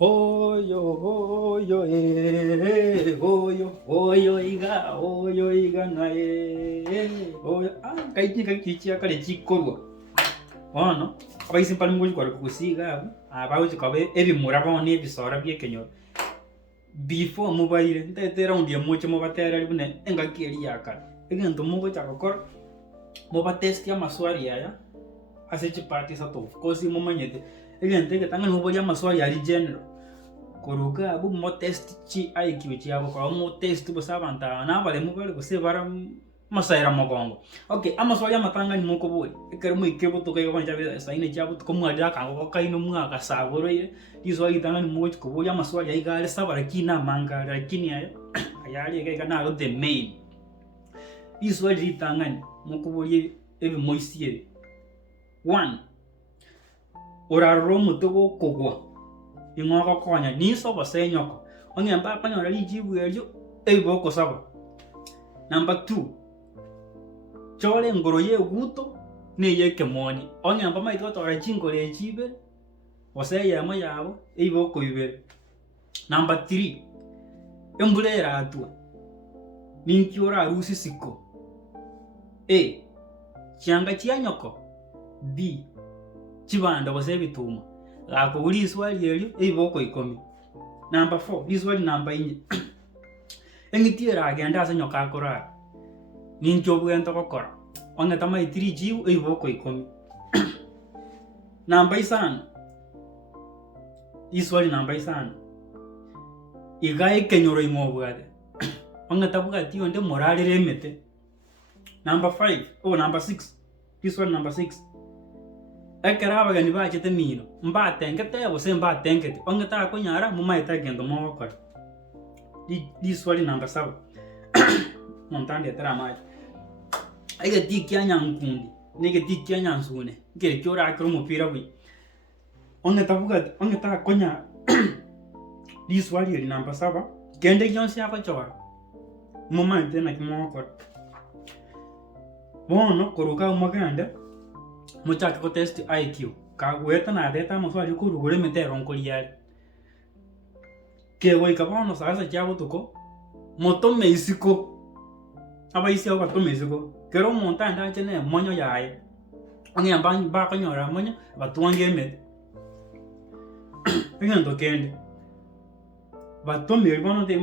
Oyo, iga na oyo. Kaichi akale chikorwa. Ono, abaisi mpali mgoji kwa kusiga abu. Abawo chikabe ebimura bone ebisora byekenyo. Before mubaire ntete round ya mocho mubatera libune engakeri yaka. Egento mugo chakokora. Muba test ya maswali yaya. Ase chipati sa tofu. Kosi mumanyete. Egento ketanga mubo ya maswali ya general. Koruka abu mo test chi IQ chi abo kwa mo test bo sabanta na bale mo bale ko se bara masaira mogongo. Okay, amaswali amatanga ni moko boy. Ekero mo ikebo to kayo kwanja saine chabo to komu aja kango ko kaino mwaka saboro ile. Izo itanga ni mo ko boy amaswali aigale sabara kina manga lakini aya ayali ke kana ro the main. Izo itanga ni moko boy ebi moisie. 1. Oraro mutogo kogwa. Ingoko konya niso basenyoko. Onge amba panyora lijibu elyo eboko saba. Number 2. Chole ngoroye guto ne yeke moni. Onge amba maito tora jingo le jibe. Ose yamo yabo eboko ibe. Number 3. Embulera atua. Ninkiora arusi siko. A. Chianga chianyoko. B. Chibanda bose bituma. Lako uli swali yelyo eboko ikomi. Number 4, this one number 4. Engitira agenda asa nyoka akora. Ninchobu ento kokora. Onga tama 3 jibu eboko ikomi. Number 5. This one number 5. Igai kenyoro imobwade. Onga tabuka tiyo nde morale remete. Number 5. Oh, number 6. This one number 6. Ekera bagani ba chete mino mba tengete bose mba tengete ongeta akonyara mumaita gendo mokora. This one number 7. Montande tera mai ege dikyanya nkundi nege dikyanya nsune ngere kyora akro mupira bwi ongeta akonya. This one number 7 gende jonsi akochora mumaita na kimokora bono koruka umaganda. Muchaka ko test IQ. Kagweta na data maswali ko rugure metero nkoliari. Ke woi kabano sasa chabo tuko. Moto meisiko. Aba isi aba to meisiko. Kero monta nda chene monyo yae. Angi ambani ba kanyora monyo batuange met. Ngendo kende. Bato me bono de